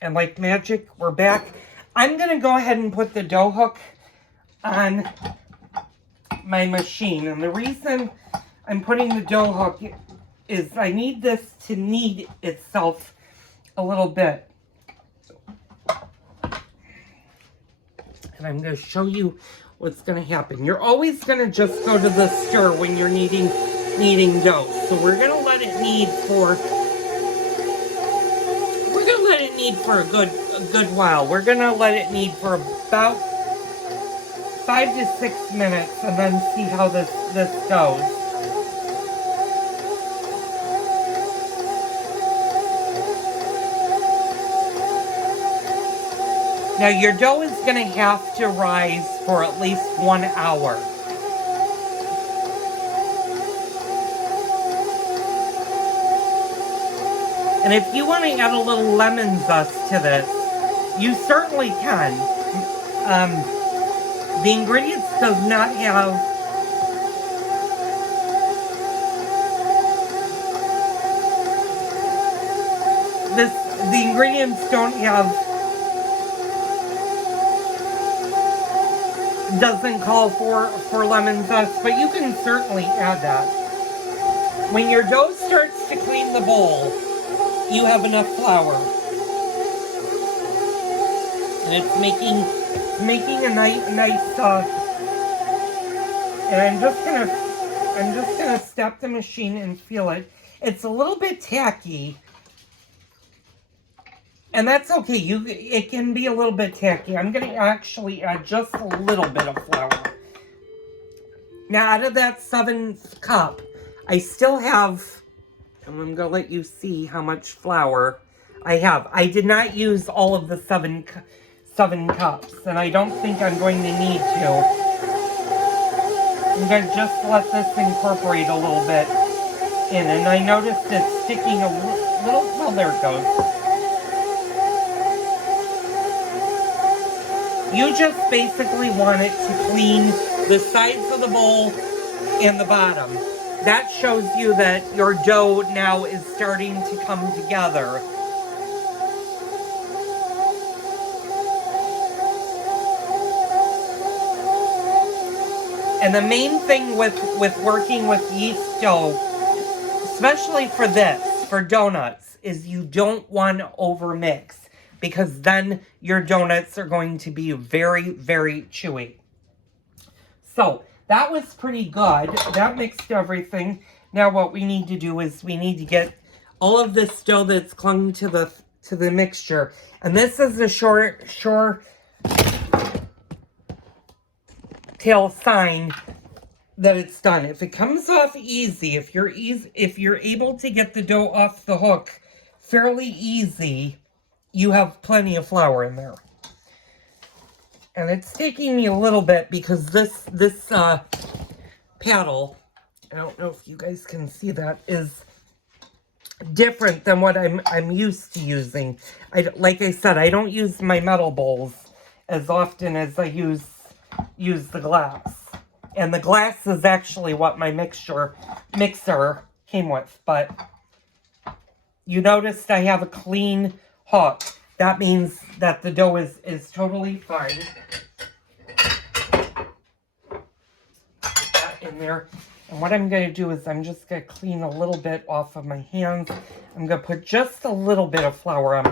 And like magic, we're back. I'm going to go ahead and put the dough hook on my machine. And the reason I'm putting the dough hook is I need this to knead itself a little bit. And I'm going to show you what's going to happen. You're always going to just go to the stir when you're kneading dough. So we're going to let it knead for a good while. We're going to let it knead for about 5 to 6 minutes and then see how this goes. Now your dough is going to have to rise for at least 1 hour. And if you want to add a little lemon zest to this, you certainly can. The ingredients does not have the ingredients doesn't call for lemon zest, but you can certainly add that. When your dough starts to clean the bowl, you have enough flour. And it's making a nice sauce. And I'm just gonna step the machine and feel it. It's a little bit tacky. And that's okay. It can be a little bit tacky. I'm gonna actually add just a little bit of flour. Now out of that 7th cup, I still have, and I'm gonna let you see how much flour I have. I did not use all of the 7 cups, and I don't think I'm going to need to. I'm gonna just let this incorporate a little bit in, and I noticed it's sticking a little, well, there it goes. You just basically want it to clean the sides of the bowl and the bottom. That shows you that your dough now is starting to come together. And the main thing with working with yeast dough, especially for donuts, is you don't want to overmix, because then your donuts are going to be very, very chewy. So that was pretty good. That mixed everything. Now what we need to do is we need to get all of this dough that's clung to the mixture. And this is the short tail sign that it's done. If it comes off easy, if you're able to get the dough off the hook fairly easy, you have plenty of flour in there. And it's taking me a little bit because this paddle, I don't know if you guys can see that, is different than what I'm used to using. Like I said, I don't use my metal bowls as often as I use the glass. And the glass is actually what my mixer came with. But you noticed I have a clean hook. That means that the dough is totally fine. Put that in there. And what I'm going to do is I'm just going to clean a little bit off of my hands. I'm going to put just a little bit of flour on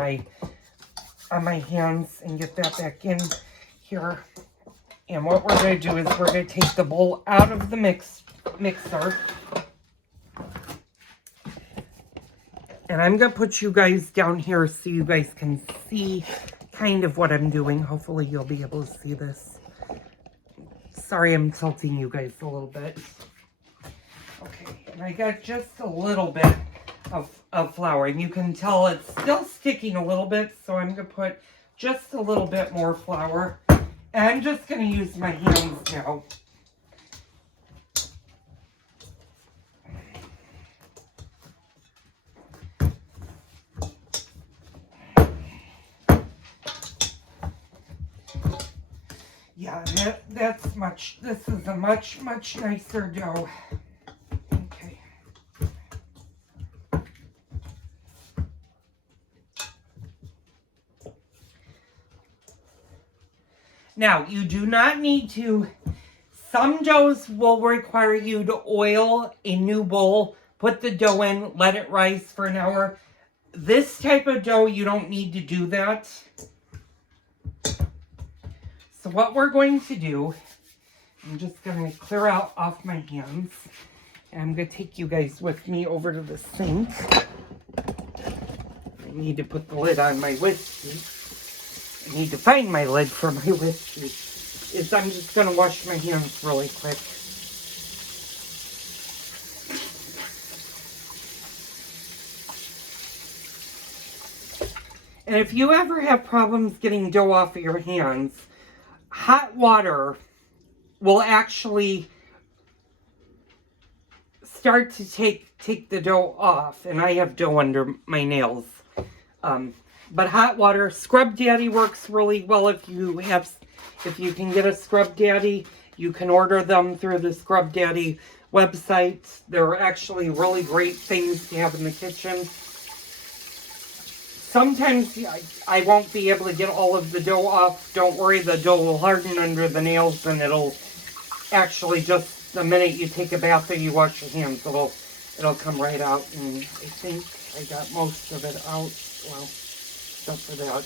my hands and get that back in here. And what we're going to do is we're going to take the bowl out of the mixer. And I'm going to put you guys down here so you guys can see kind of what I'm doing. Hopefully you'll be able to see this. Sorry, I'm tilting you guys a little bit. Okay, and I got just a little bit of flour. And you can tell it's still sticking a little bit, so I'm going to put just a little bit more flour. And I'm just going to use my hands now. Yeah, this is a much nicer dough. Okay. Now, you do not need to, some doughs will require you to oil a new bowl, put the dough in, let it rise for an hour. This type of dough, you don't need to do that. So what we're going to do, I'm just going to clear out off my hands. And I'm going to take you guys with me over to the sink. I need to put the lid on my whiskey. I need to find my lid for my whiskey. I'm just going to wash my hands really quick. And if you ever have problems getting dough off of your hands, hot water will actually start to take the dough off. And I have dough under my nails. But hot water, Scrub Daddy works really well if you can get a Scrub Daddy. You can order them through the Scrub Daddy website. They're actually really great things to have in the kitchen. Sometimes I won't be able to get all of the dough off. Don't worry, the dough will harden under the nails and it'll actually just the minute you take a bath or you wash your hands, it'll come right out. And I think I got most of it out. Well, except for that.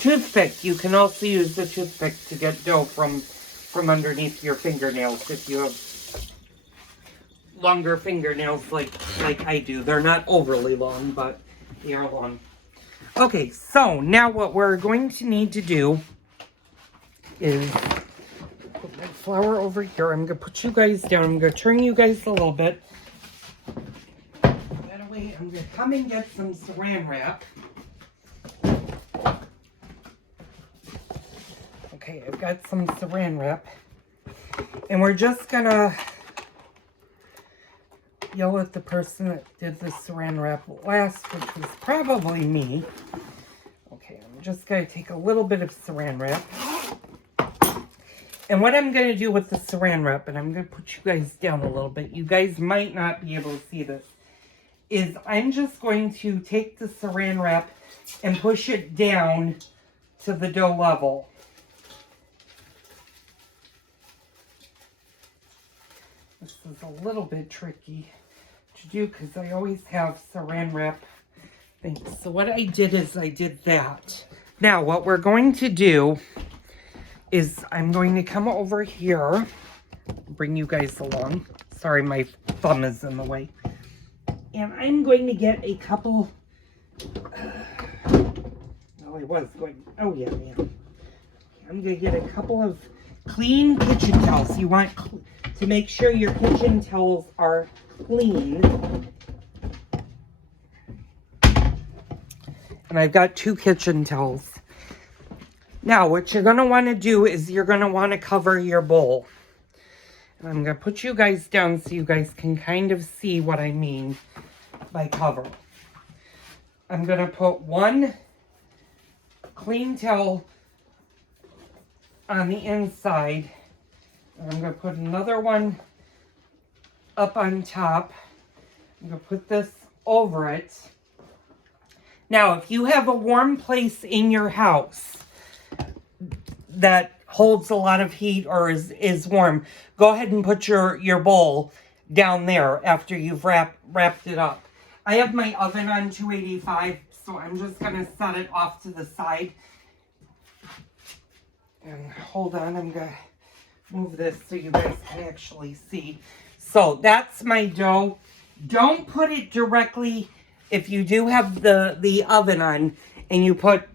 Toothpick. You can also use the toothpick to get dough from underneath your fingernails if you have longer fingernails like I do. They're not overly long, but they are long. Okay, so now what we're going to need to do is put my flour over here. I'm going to put you guys down. I'm going to turn you guys a little bit. That way, I'm going to come and get some saran wrap. Okay, I've got some saran wrap. And we're just going to yell at the person that did the saran wrap last, which was probably me. Okay, I'm just going to take a little bit of saran wrap. And what I'm going to do with the saran wrap, and I'm going to put you guys down a little bit, you guys might not be able to see this, is I'm just going to take the saran wrap and push it down to the dough level. This is a little bit tricky to do because I always have saran wrap things. So what I did is I did that. Now what we're going to do is I'm going to come over here, bring you guys along. Sorry, my thumb is in the way. And I'm going to get a couple, oh yeah. I'm going to get a couple of clean kitchen towels. You want to make sure your kitchen towels are clean. And I've got 2 kitchen towels. Now, what you're going to want to do is you're going to want to cover your bowl. And I'm going to put you guys down so you guys can kind of see what I mean by cover. I'm going to put one clean towel on the inside. And I'm going to put another one up on top. I'm going to put this over it. Now, if you have a warm place in your house that holds a lot of heat or is warm, go ahead and put your bowl down there after you've wrapped it up. I have my oven on 285, so I'm just going to set it off to the side. And hold on, I'm going to move this so you guys can actually see. So that's my dough. Don't put it directly, if you do have the oven on and you put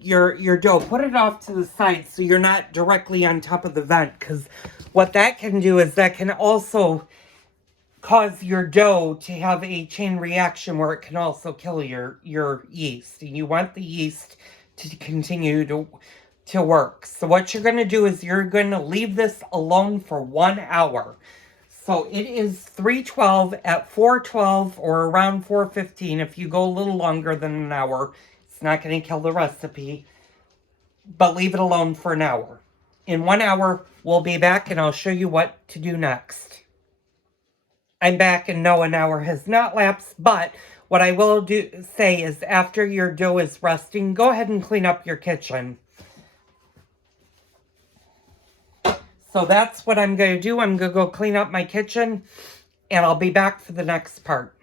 your dough, put it off to the side so you're not directly on top of the vent, because what that can do is that can also cause your dough to have a chain reaction where it can also kill your yeast. And you want the yeast to continue to work. So what you're going to do is you're going to leave this alone for 1 hour. So it is 3:12. At 4:12 or around 4:15, if you go a little longer than an hour, it's not going to kill the recipe, but leave it alone for an hour. In 1 hour, we'll be back and I'll show you what to do next. I'm back and no, an hour has not lapsed, but what I will say is after your dough is resting, go ahead and clean up your kitchen. So that's what I'm going to do. I'm going to go clean up my kitchen, and I'll be back for the next part.